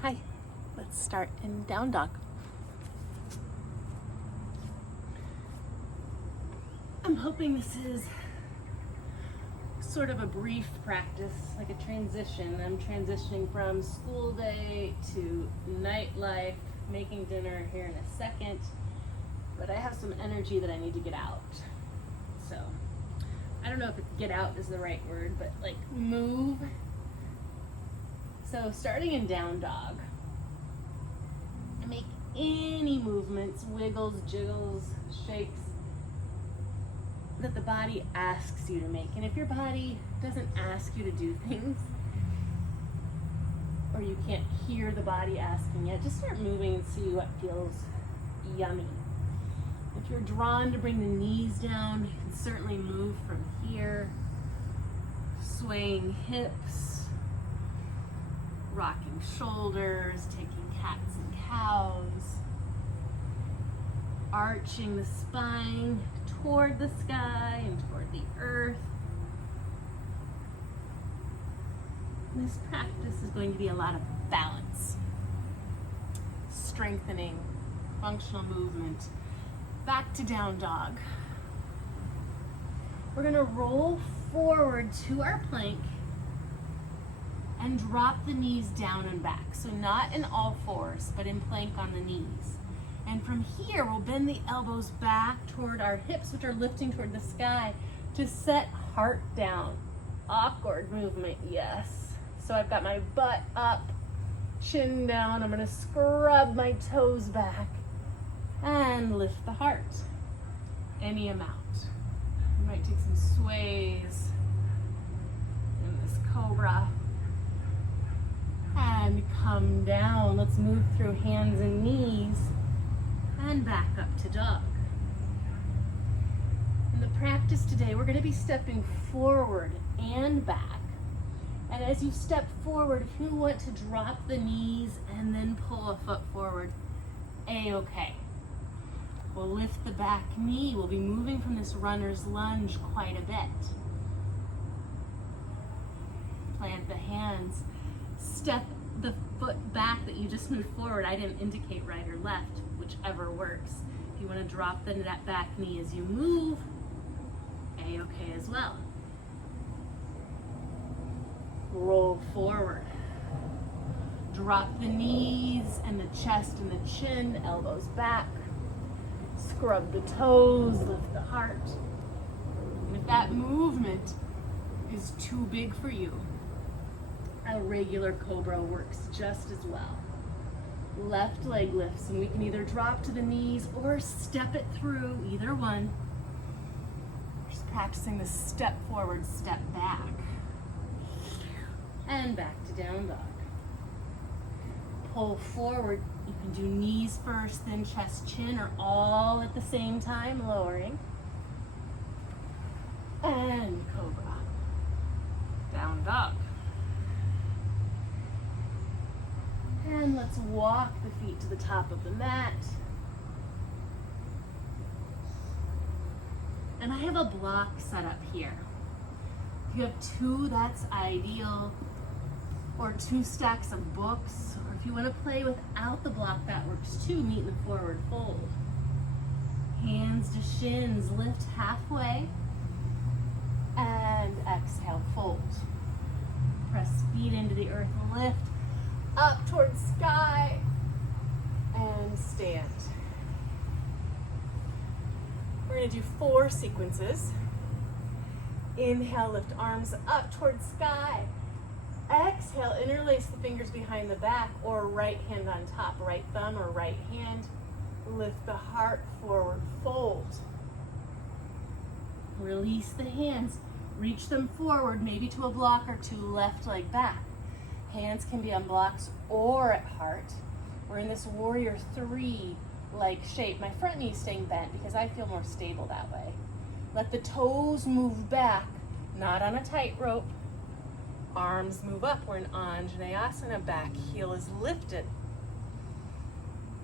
Hi, let's start in down dog. I'm hoping this is sort of a brief practice, like a transition. I'm transitioning from school day to nightlife, making dinner here in a second, but I have some energy that I need to get out. So, I don't know if get out is the right word, but like move. So starting in down dog, make any movements, wiggles, jiggles, shakes that the body asks you to make. And if your body doesn't ask you to do things, or you can't hear the body asking it, just start moving and see what feels yummy. If you're drawn to bring the knees down, you can certainly move from here, swaying hips, rocking shoulders, taking cats and cows, arching the spine toward the sky and toward the earth. This practice is going to be a lot of balance, strengthening, functional movement. Back to down dog. We're going to roll forward to our plank and drop the knees down and back. So not in all fours, but in plank on the knees. And from here, we'll bend the elbows back toward our hips, which are lifting toward the sky, to set heart down. Awkward movement, yes. So I've got my butt up, chin down. I'm gonna scrub my toes back and lift the heart. Any amount. You might take some sways in this cobra. And come down. Let's move through hands and knees and back up to dog. In the practice today, we're going to be stepping forward and back. And as you step forward, if you want to drop the knees and then pull a foot forward, A-okay. We'll lift the back knee. We'll be moving from this runner's lunge quite a bit. Plant the hands. Step the foot back that you just moved forward. I didn't indicate right or left, whichever works. If you want to drop the back knee as you move, A-okay as well. Roll forward. Drop the knees and the chest and the chin, elbows back. Scrub the toes, lift the heart. And if that movement is too big for you, a regular cobra works just as well. Left leg lifts, and we can either drop to the knees or step it through, either one. Just practicing the step forward, step back. And back to down dog. Pull forward. You can do knees first, then chest, chin, or all at the same time, lowering. And cobra. Down dog. And let's walk the feet to the top of the mat. And I have a block set up here. If you have two, that's ideal. Or two stacks of books. Or if you want to play without the block, that works too. Meet in the forward fold. Hands to shins, lift halfway. And exhale, fold. Press feet into the earth, lift. Up towards sky and stand. We're going to do 4 sequences. Inhale, lift arms up towards sky. Exhale, interlace the fingers behind the back or right hand on top, right thumb or right hand. Lift the heart forward, fold. Release the hands, reach them forward, maybe to a block or to left leg back. Hands can be on blocks or at heart. We're in this warrior 3 leg shape. My front knee is staying bent because I feel more stable that way. Let the toes move back, not on a tightrope. Arms move up. We're in Anjaneyasana. Back heel is lifted.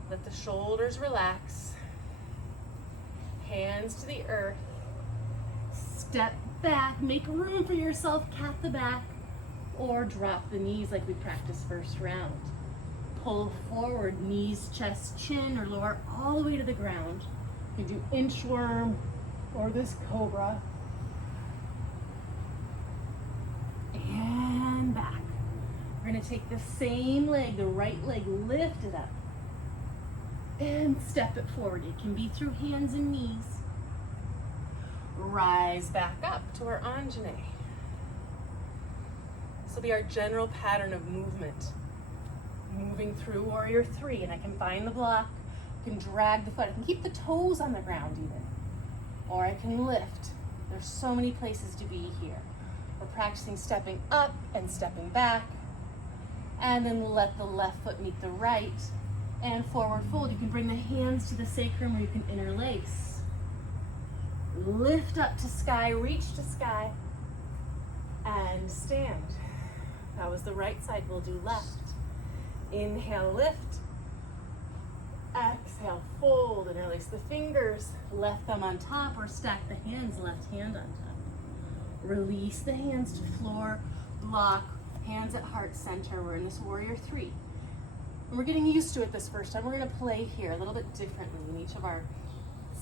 Let the shoulders relax. Hands to the earth. Step back. Make room for yourself. Cat the back. Or drop the knees like we practiced first round. pull forward, knees, chest, chin, or lower all the way to the ground. You can do inchworm or this cobra. And back. We're gonna take the same leg, the right leg, lift it up and step it forward. It can be through hands and knees. Rise back up to our Anjane. This will be our general pattern of movement. Moving through Warrior Three, and I can find the block, I can drag the foot, I can keep the toes on the ground even, or I can lift. There's so many places to be here. We're practicing stepping up and stepping back, and then let the left foot meet the right, and forward fold. You can bring the hands to the sacrum, or you can interlace. Lift up to sky, reach to sky, and stand. That was the right side, we'll do left. Inhale, lift. Exhale, fold, interlace the fingers, left thumb on top, or stack the hands, left hand on top. Release the hands to floor, block, hands at heart center. We're in this Warrior Three. And we're getting used to it this first time. We're gonna play here a little bit differently in each of our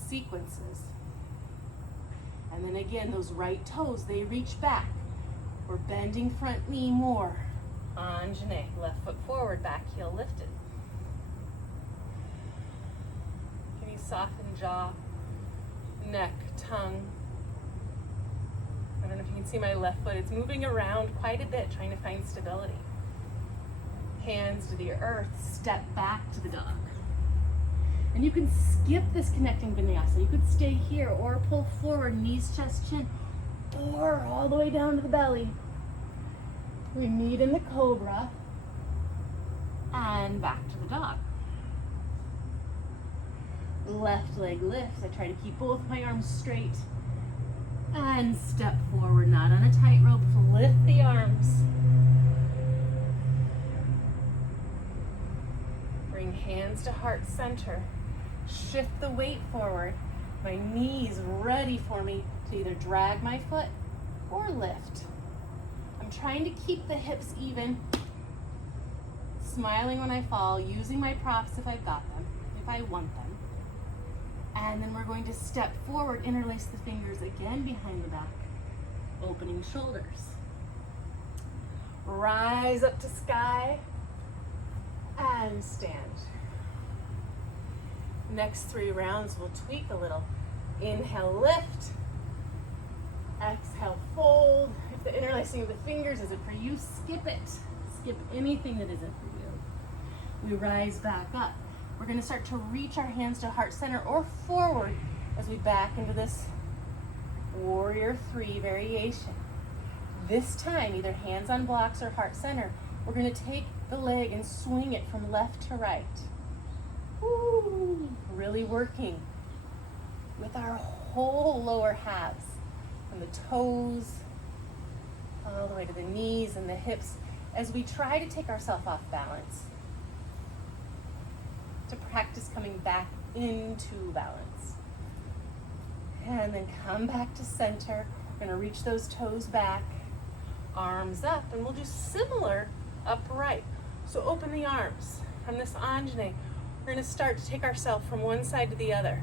sequences. And then again, those right toes, they reach back. We're bending front knee more. Anjane, left foot forward, back heel lifted. Can you soften jaw, neck, tongue? I don't know if you can see my left foot. It's moving around quite a bit, trying to find stability. Hands to the earth, step back to the dog. And you can skip this connecting vinyasa. You could stay here or pull forward, knees, chest, chin, or all the way down to the belly. We meet in the cobra and back to the dog. Left leg lifts. I try to keep both my arms straight and step forward, not on a tightrope. Lift the arms. Bring hands to heart center. Shift the weight forward. My knees ready for me to either drag my foot or lift. I'm trying to keep the hips even, smiling when I fall, using my props if I've got them, if I want them. And then we're going to step forward, interlace the fingers again behind the back, opening shoulders. Rise up to sky and stand. Next 3 rounds, we'll tweak a little. Inhale, lift. Exhale, fold. If the interlacing of the fingers isn't for you, skip it. Skip anything that isn't for you. We rise back up. We're going to start to reach our hands to heart center or forward as we back into this Warrior Three variation. This time, either hands on blocks or heart center, we're going to take the leg and swing it from left to right. Woo! Really working with our whole lower halves, from the toes all the way to the knees and the hips, as we try to take ourselves off balance, to practice coming back into balance. And then come back to center. We're going to reach those toes back, arms up, and we'll do similar upright. So open the arms from this Anjane. We're going to start to take ourselves from one side to the other.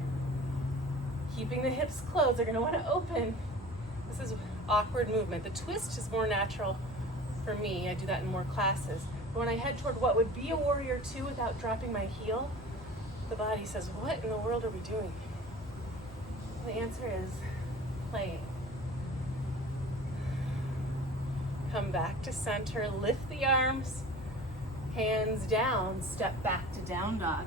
Keeping the hips closed, they're going to want to open. This is awkward movement. The twist is more natural for me. I do that in more classes. But when I head toward what would be a Warrior Two without dropping my heel, the body says, what in the world are we doing? The answer is playing. Come back to center, lift the arms, hands down, step back to down dog.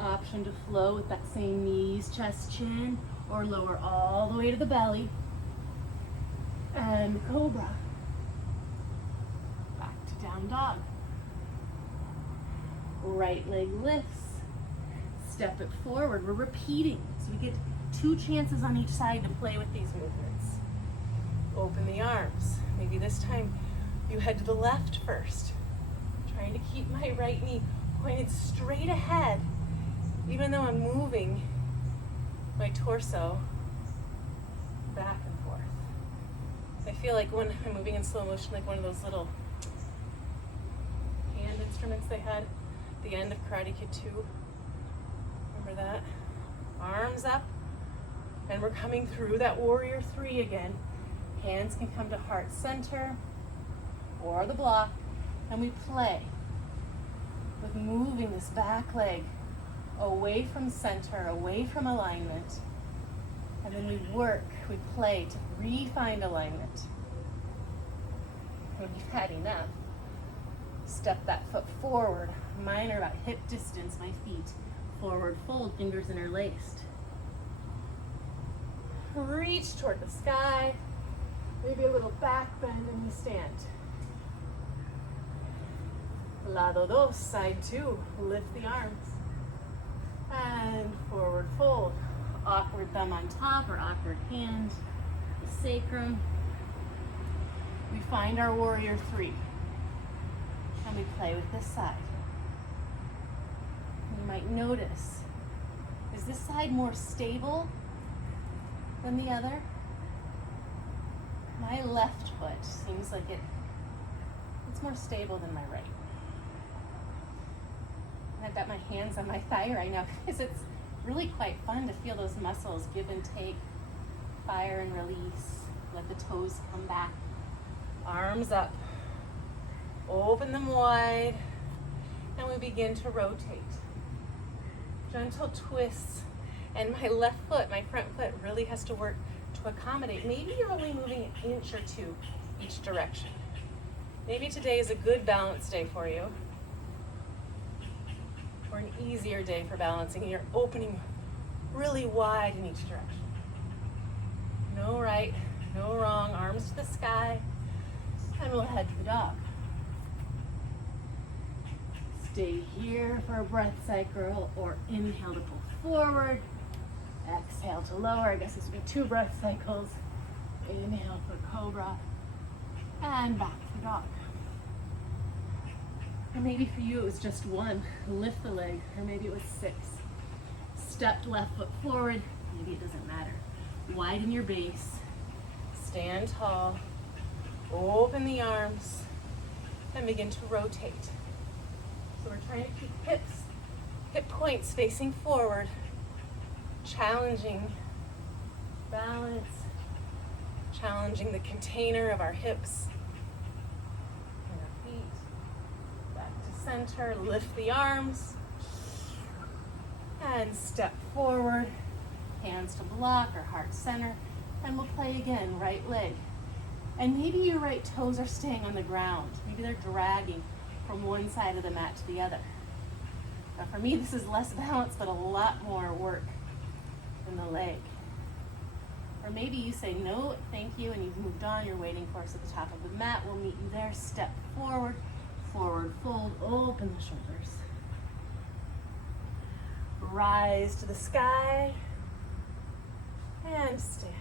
Option to flow with that same knees, chest, chin, or lower all the way to the belly. And cobra. Back to down dog. Right leg lifts. Step it forward. We're repeating. So we get 2 chances on each side to play with these movements. Open the arms. Maybe this time you head to the left first. Trying to keep my right knee pointed straight ahead, even though I'm moving my torso back and forth. I feel like when I'm moving in slow motion, like one of those little instruments they had at the end of Karate Kid 2. Remember that? Arms up. And we're coming through that warrior three again. Hands can come to heart center or the block. And we play with moving this back leg away from center, away from alignment. And then we work, we play to re-find alignment. When you've had enough, step that foot forward. Mine are about hip distance, my feet. Forward fold, fingers interlaced. Reach toward the sky. Maybe a little back bend and we stand. Lado dos, side two. Lift the arms. And forward fold. Awkward thumb on top or awkward hand. The sacrum. We find our warrior three. And we play with this side. You might notice, is this side more stable than the other? My left foot seems like it's more stable than my right. And I've got my hands on my thigh right now because it's really quite fun to feel those muscles give and take, fire and release, let the toes come back. Arms up, open them wide, and we begin to rotate. Gentle twists, and my left foot, my front foot really has to work to accommodate. Maybe you're only moving an inch or two each direction. Maybe today is a good balance day for you, or an easier day for balancing, and you're opening really wide in each direction. No right, no wrong, arms to the sky, and we'll head to the dog. Stay here for a breath cycle, or inhale to pull forward, exhale to lower. I guess this would be 2 breath cycles. Inhale for cobra, and back to dog. Or maybe for you it was just 1, lift the leg, or maybe it was 6. Step left foot forward, maybe it doesn't matter. Widen your base, stand tall, open the arms, and begin to rotate. So we're trying to keep hip points facing forward, challenging balance, challenging the container of our hips and our feet. Back to center, lift the arms, and step forward, hands to block or heart center, and we'll play again, right leg. And maybe your right toes are staying on the ground. Maybe they're dragging from one side of the mat to the other. Now for me, this is less balance, but a lot more work in the leg. Or maybe you say, no, thank you, and you've moved on, you're waiting for us at the top of the mat. We'll meet you there. Step forward, forward fold, open the shoulders. Rise to the sky, and stand.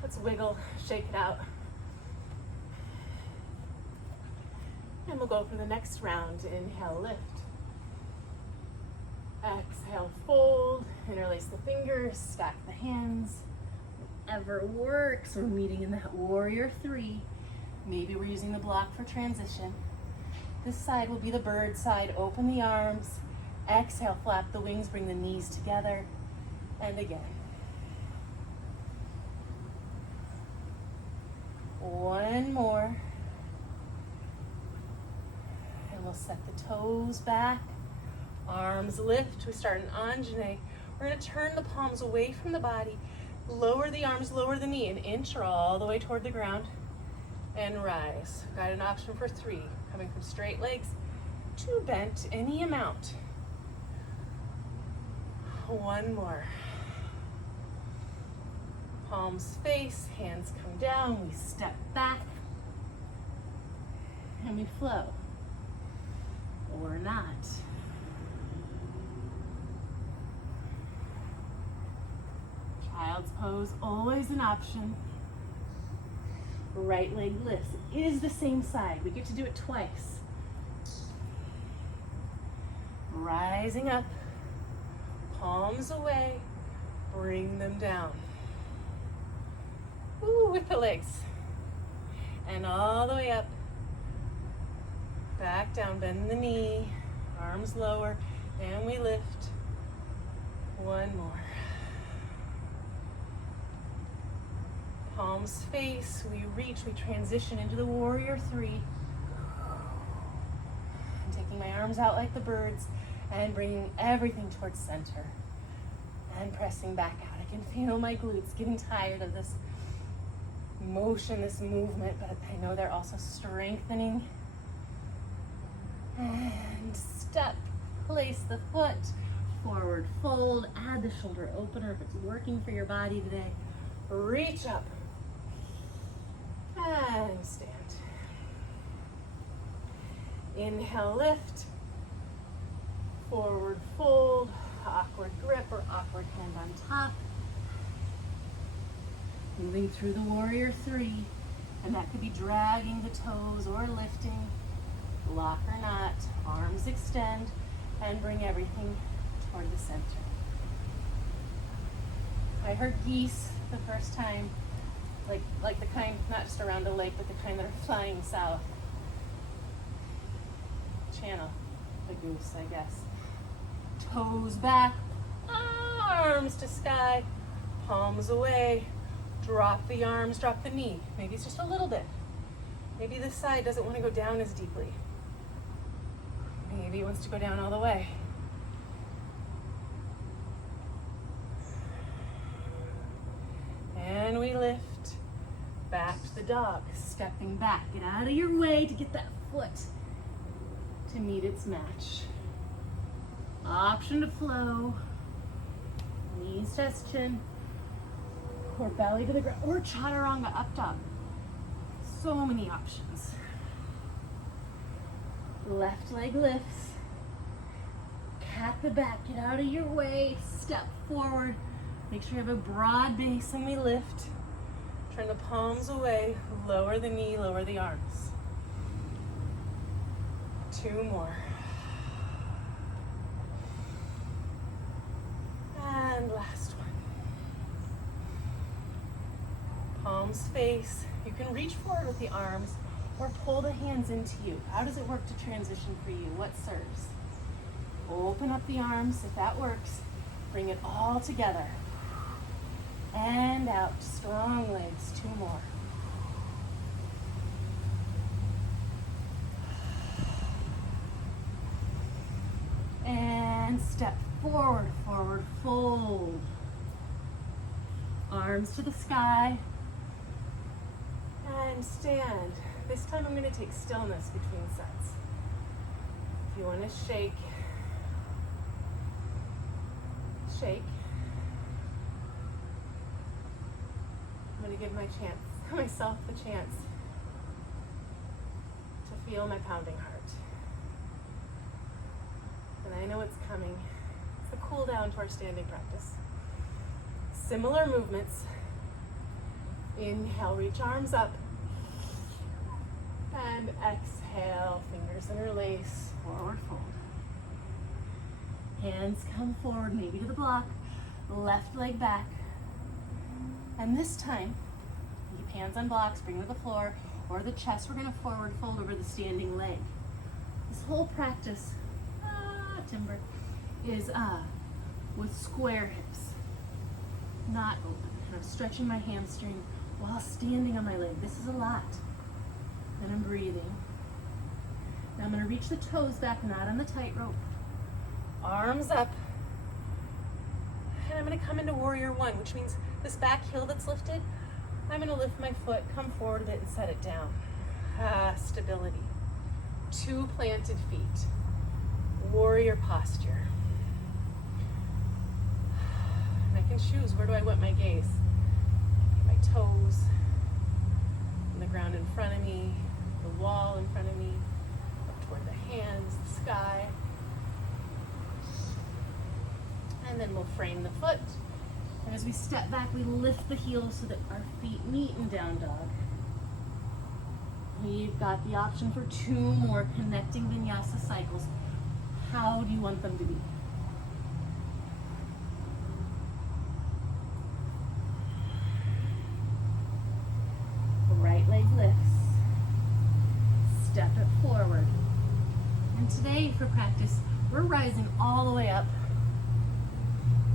Let's wiggle, shake it out. And we'll go for the next round. Inhale, lift. Exhale, fold. Interlace the fingers, stack the hands. Whatever works. We're meeting in that warrior three. Maybe we're using the block for transition. This side will be the bird side. Open the arms. Exhale, flap the wings, bring the knees together. And again. One more. And we'll set the toes back. Arms lift. We start an Anjane. We're going to turn the palms away from the body. Lower the arms, lower the knee, an inch or all the way toward the ground. And rise. Got an option for 3. Coming from straight legs to bent, any amount. One more. Palms face, hands come down, we step back, and we flow. Or not. Child's pose, always an option. Right leg lifts. It is the same side. We get to do it twice. Rising up, palms away, bring them down. Ooh, with the legs. And all the way up, Back down, bend the knee, arms lower, and we lift. One more. Palms face, we reach, we transition into the warrior three. I'm taking my arms out like the birds and bringing everything towards center and pressing back out. I can feel my glutes getting tired of this motion, this movement, but I know they're also strengthening. And step, place the foot, forward fold, add the shoulder opener if it's working for your body today. Reach up and stand. Inhale, lift, forward fold, awkward grip or awkward hand on top. Moving through the warrior three, and that could be dragging the toes or lifting, lock or not, arms extend, and bring everything toward the center. I heard geese the first time, like the kind, not just around a lake, but the kind that are flying south. Channel the goose, I guess. Toes back, arms to sky, palms away. Drop the arms, drop the knee. Maybe it's just a little bit. Maybe this side doesn't want to go down as deeply. Maybe it wants to go down all the way. And we lift back to the dog, stepping back. Get out of your way to get that foot to meet its match. Option to flow. Knees touch chin. Or belly to the ground, or chaturanga up dog. So many options. Left leg lifts. Cat the back, get out of your way, step forward. Make sure you have a broad base when we lift. Turn the palms away, lower the knee, lower the arms. 2 more. And last one. Palms face. You can reach forward with the arms or pull the hands into you. How does it work to transition for you? What serves? Open up the arms if that works. Bring it all together. And out. Strong legs. 2 more. And step forward, forward fold. Arms to the sky. And stand. This time I'm going to take stillness between sets. If you want to shake, shake. I'm going to give myself the chance to feel my pounding heart. And I know it's coming. It's a cool down to our standing practice. Similar movements. Inhale, reach arms up. And exhale, fingers interlace, forward fold. Hands come forward, maybe to the block. Left leg back. And this time, keep hands on blocks, bring to the floor, or the chest. We're going to forward fold over the standing leg. This whole practice, timber, is with square hips, not open. And I'm stretching my hamstring while standing on my leg. This is a lot. And I'm breathing. Now I'm going to reach the toes back, not on the tightrope. Arms up. And I'm going to come into warrior one, which means this back heel that's lifted, I'm going to lift my foot, come forward a bit, and set it down. Stability. 2 planted feet. Warrior posture. And I can choose, where do I want my gaze? My toes, on the ground in front of me, the wall in front of me, up toward the hands, the sky. And then we'll frame the foot. And as we step back, we lift the heels so that our feet meet in down dog. We've got the option for 2 more connecting vinyasa cycles. How do you want them to be? Right leg lifts. Step it forward. And today for practice, we're rising all the way up.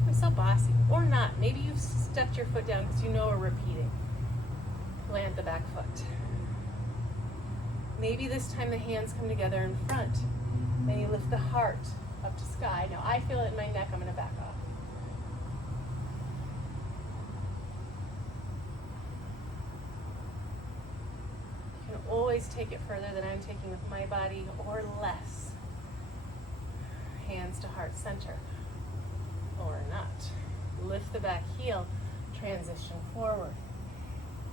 I'm so bossy. Or not. Maybe you've stepped your foot down because you know we're repeating. Plant the back foot. Maybe this time the hands come together in front. Then you lift the heart up to sky. Now I feel it in my neck. I'm going to back off. You can always take it further than I'm taking with my body, or less. Hands to heart center. Or not. Lift the back heel. Transition forward.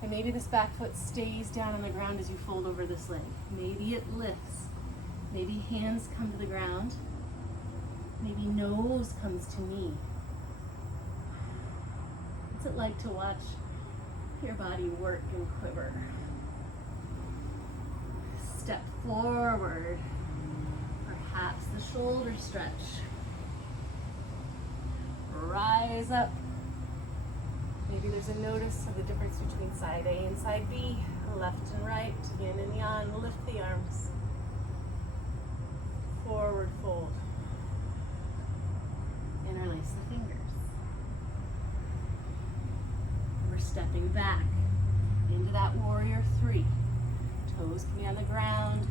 And maybe this back foot stays down on the ground as you fold over this leg. Maybe it lifts. Maybe hands come to the ground. Maybe nose comes to knee. What's it like to watch your body work and quiver? Step forward. Perhaps the shoulders stretch. Rise up. Maybe there's a notice of the difference between side A and side B, left and right, yin and yang. Lift the arms. Forward fold. Interlace the fingers. We're stepping back into that warrior three. Toes can be on the ground.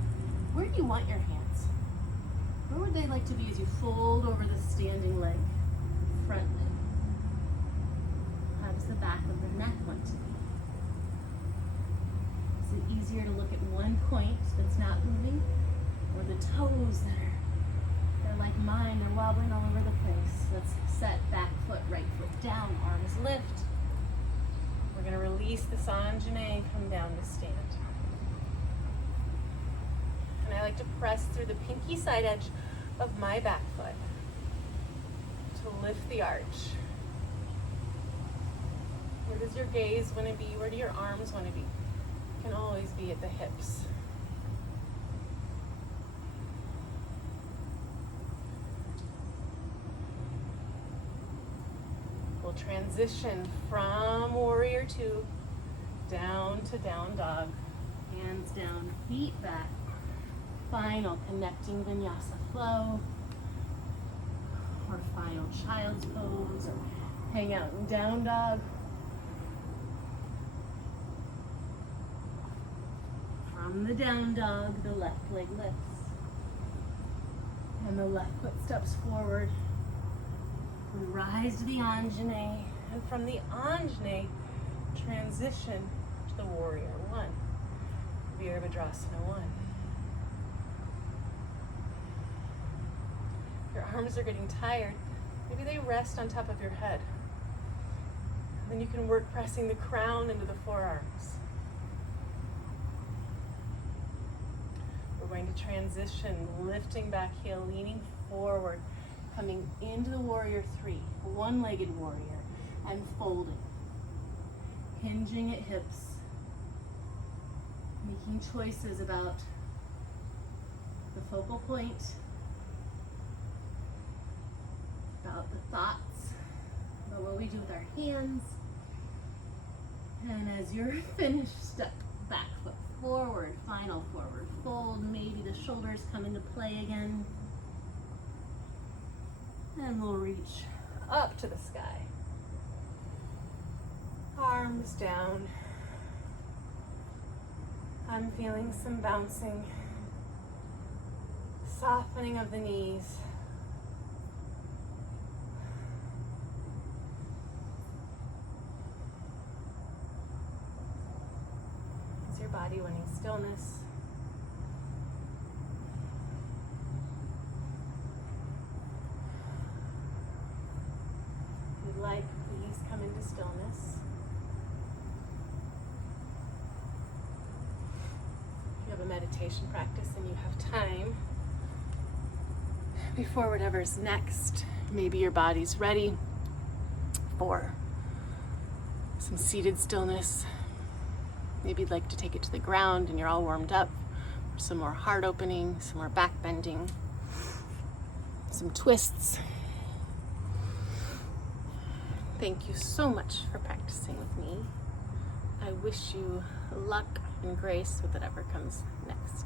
Where do you want your hands? Where would they like to be as you fold over the standing leg? Front leg. How does the back of the neck want to be? Is it easier to look at one point that's not moving? Or the toes they're like mine, they're wobbling all over the place. Let's set back foot, right foot down, arms lift. We're going to release this Anjane, come down to stand. And I like to press through the pinky side edge of my back foot to lift the arch. Where does your gaze want to be? Where do your arms want to be? It can always be at the hips. We'll transition from warrior two down to down dog. Hands down, feet back. Final connecting vinyasa flow. Or final child's pose. Or hang out in down dog. From the down dog, the left leg lifts. And the left foot steps forward. We rise to the Anjane, and from the Anjane, transition to the warrior one. Virabhadrasana one. Your arms are getting tired. Maybe they rest on top of your head. Then you can work pressing the crown into the forearms. We're going to transition, lifting back heel, leaning forward, coming into the warrior three, one-legged warrior, and folding. Hinging at hips, making choices about the focal point, about the thoughts, about what we do with our hands. And as you're finished, step back foot forward, final forward fold. Maybe the shoulders come into play again. And we'll reach up to the sky. Arms down. I'm feeling some bouncing, softening of the knees. Is your body wanting stillness? If you'd like, please come into stillness. If you have a meditation practice and you have time before whatever's next, maybe your body's ready for some seated stillness. Maybe you'd like to take it to the ground and you're all warmed up. Some more heart opening, some more back bending, some twists. Thank you so much for practicing with me. I wish you luck and grace with whatever comes next.